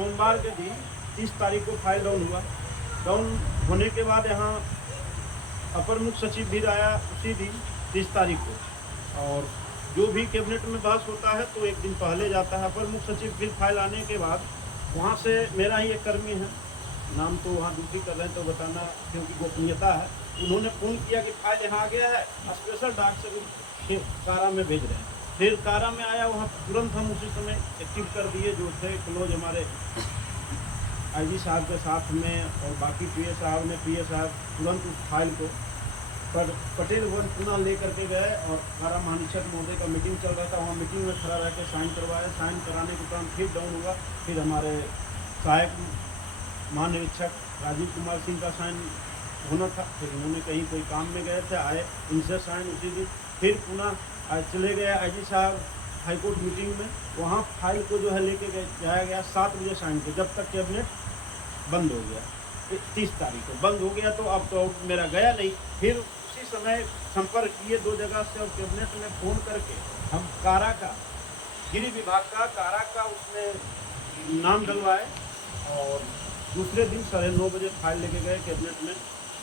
सोमवार के दिन 30 तारीख को फाइल डाउन हुआ। डाउन होने के बाद यहाँ अपर मुख्य सचिव भी आया उसी दिन 30 तारीख को, और जो भी कैबिनेट में बहस होता है तो एक दिन पहले जाता है अपर मुख्य सचिव। फिर फाइल आने के बाद वहाँ से मेरा ही एक कर्मी है, नाम तो वहाँ ड्यूटी कर रहे हैं तो बताना क्योंकि गोपनीयता है, उन्होंने फ़ोन किया कि फाइल यहाँ आ गया है, स्पेशल डाक से कारा में भेज रहे हैं। फिर कारा में आया, वहाँ तुरंत हम उसी समय एक्टिव कर दिए, जो थे क्लोज हमारे आईजी साहब के साथ में और बाकी पीए साहब ने तुरंत उस फाइल को पटेल वन पुनः ले करके गए और कारा महानिरीक्षक महोदय का मीटिंग चल रहा था, वहाँ मीटिंग में खड़ा रह के साइन करवाया। साइन कराने के उपरांत फिर डाउन हुआ। फिर हमारे सहायक महानिरीक्षक राजीव कुमार सिंह का साइन होना था, फिर उन्होंने कहीं कोई काम में गए थे, आए, उनसे साइन उसी दिन। फिर पुनः चले गए आईजी साहब हाईकोर्ट मीटिंग में, वहाँ फाइल को जो है लेके जाया गया 7 बजे साइन पे, जब तक कैबिनेट बंद हो गया। 30 तारीख को बंद हो गया तो अब तो मेरा गया नहीं। फिर उसी समय संपर्क किए 2 जगह से और कैबिनेट में फ़ोन करके हम कारा का, गृह विभाग का कारा का उसमें नाम डलवाए और दूसरे दिन 9:30 बजे फाइल लेके गए कैबिनेट में,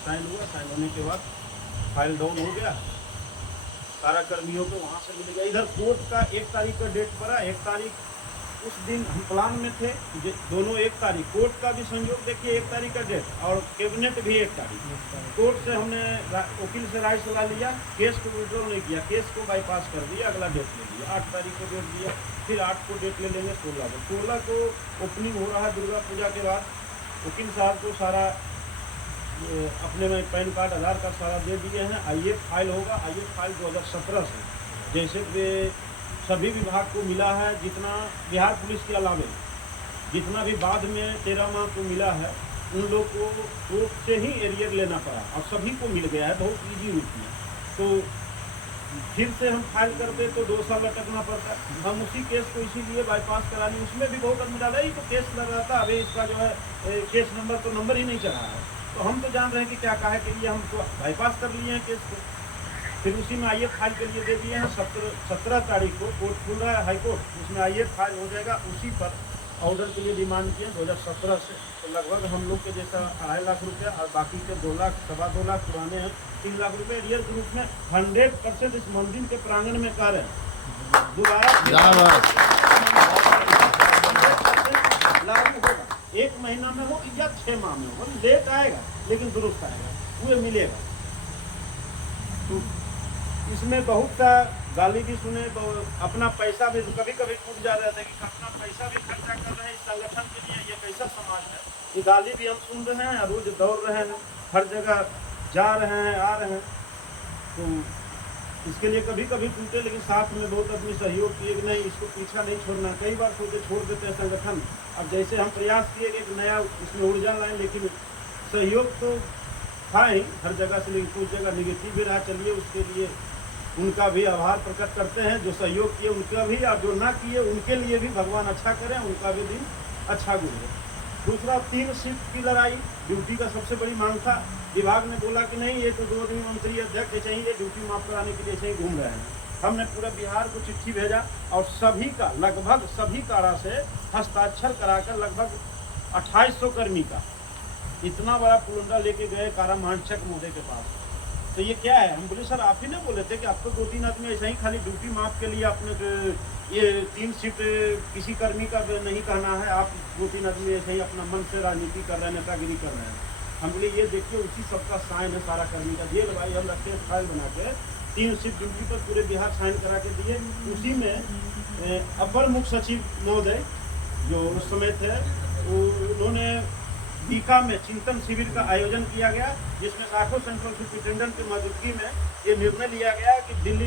साइन हुआ। साइन होने के बाद फाइल डाउन हो गया, कारा कर्मियों को वहाँ से मिल गया। इधर कोर्ट का 1 तारीख का डेट पड़ा, 1 तारीख उस दिन हम प्लान में थे, दोनों 1 तारीख, कोर्ट का भी संयोग देखिए 1 तारीख का डेट और कैबिनेट भी 1 तारीख। कोर्ट से हमने वकील से राय सलाह लिया, केस को विड्रॉ नहीं किया, केस को बाईपास कर दिया, अगला डेट ले लिया, 8 तारीख को डेट दिया। फिर 8 को डेट ले लेंगे 16 को ओपनिंग हो रहा है दुर्गा पूजा के बाद। वकील साहब को सारा अपने में पैन कार्ड, आधार कार्ड सारा दे दिए हैं। आईएएफ फाइल होगा, आईएएफ फाइल 2017 से, जैसे कि सभी विभाग को मिला है, जितना बिहार पुलिस के अलावे जितना भी बाद में 13 माह को मिला है, उन लोग को कोर्ट से ही एरियर लेना पड़ा और सभी को मिल गया है बहुत ईजी रूप में। तो फिर से हम फाइल करते तो 2 साल लटकना पड़ता। हम उसी केस को इसीलिए बाईपास करा ली। उसमें भी बहुत आदमी डाला ही तो केस लग रहा था, अभी इसका जो है केस नंबर तो नंबर ही नहीं चढ़ा है। तो हम तो जान रहे हैं कि क्या काहे के लिए हम तो बाईपास कर लिए हैं केस को। फिर उसी में आईएएफ फाइल के लिए दे दिए हैं। 17 तारीख को कोर्ट खुल रहा है हाईकोर्ट, उसमें आईएएफ फाइल हो जाएगा। उसी पर ऑर्डर के लिए डिमांड किया 2017 से। तो लगभग हम लोग के जैसा 2.5 लाख रुपया और बाकी के 2 लाख, 2.25 लाख पुराने हैं, 3 लाख रुपये रियल ग्रुप में 100% इस मंदिर के प्रांगण में कार्य है। दोबारा लागू होगा, 1 महीना में हो या 6 माह में हो, लेट आएगा लेकिन दुरुस्त आएगा, वो मिलेगा। तो इसमें बहुत सा गाली भी सुने, तो अपना पैसा भी कभी कभी टूट जा रहा था कि अपना पैसा भी खर्चा कर रहे हैं इस संगठन के लिए, ये कैसा समाज है। ये गाली भी हम सुन रहे हैं, रोज दौड़ रहे हैं, हर जगह जा रहे हैं, आ रहे हैं। तो इसके लिए कभी कभी टूटे, लेकिन साथ में बहुत आदमी सहयोग किए कि नहीं इसको पीछा नहीं छोड़ना। कई बार सोचे छोड़ देते हैं संगठन, अब जैसे हम प्रयास किए कि एक नया इसमें ऊर्जा लाएँ, लेकिन सहयोग तो था ही हर जगह से, लेकिन कुछ जगह निगेटिव भी रहा। चलिए उसके लिए उनका भी आभार प्रकट करते हैं, जो सहयोग किए उनका भी, और जो ना किए उनके लिए भी भगवान अच्छा करें, उनका भी दिन अच्छा गुजरे। दूसरा 3 शिफ्ट की लड़ाई ड्यूटी का सबसे बड़ी मांग था। विभाग ने बोला कि नहीं, ये तो 2 आदमी मंत्री अध्यक्ष चाहिए, ड्यूटी माफ कराने के लिए ऐसे ही घूम रहे हैं। हमने पूरा बिहार को चिट्ठी भेजा और सभी का, लगभग सभी कारा से हस्ताक्षर कराकर लगभग 2800 कर्मी का इतना बड़ा पुलंदा लेके गए कारा महानिरीक्षक महोदय के पास। तो ये क्या है? हम बोले सर आप ही ना बोले थे कि आपको 2-3 आदमी ऐसा ही खाली ड्यूटी माफ के लिए आपने ये 3 शिफ्ट किसी कर्मी का नहीं कहना है, आप 2-3 आदमी ऐसे ही अपना मन से राजनीति कर रहे हैं, नेतागिरी कर रहे हैं। हम बोले ये देखिए उसी सबका साइन है सारा कर्मी का, दिए भाई हम रखते हैं फाइल बना के, 3 शिफ्ट ड्यूटी पर पूरे बिहार साइन करा के दिए। उसी में अपर मुख्य सचिव महोदय जो उस समय थे, उन्होंने बीका में चिंतन शिविर का आयोजन किया गया, जिसमें लाखों सेंट्रल सुपरिटेंडेंट की मौजूदगी में ये निर्णय लिया गया कि दिल्ली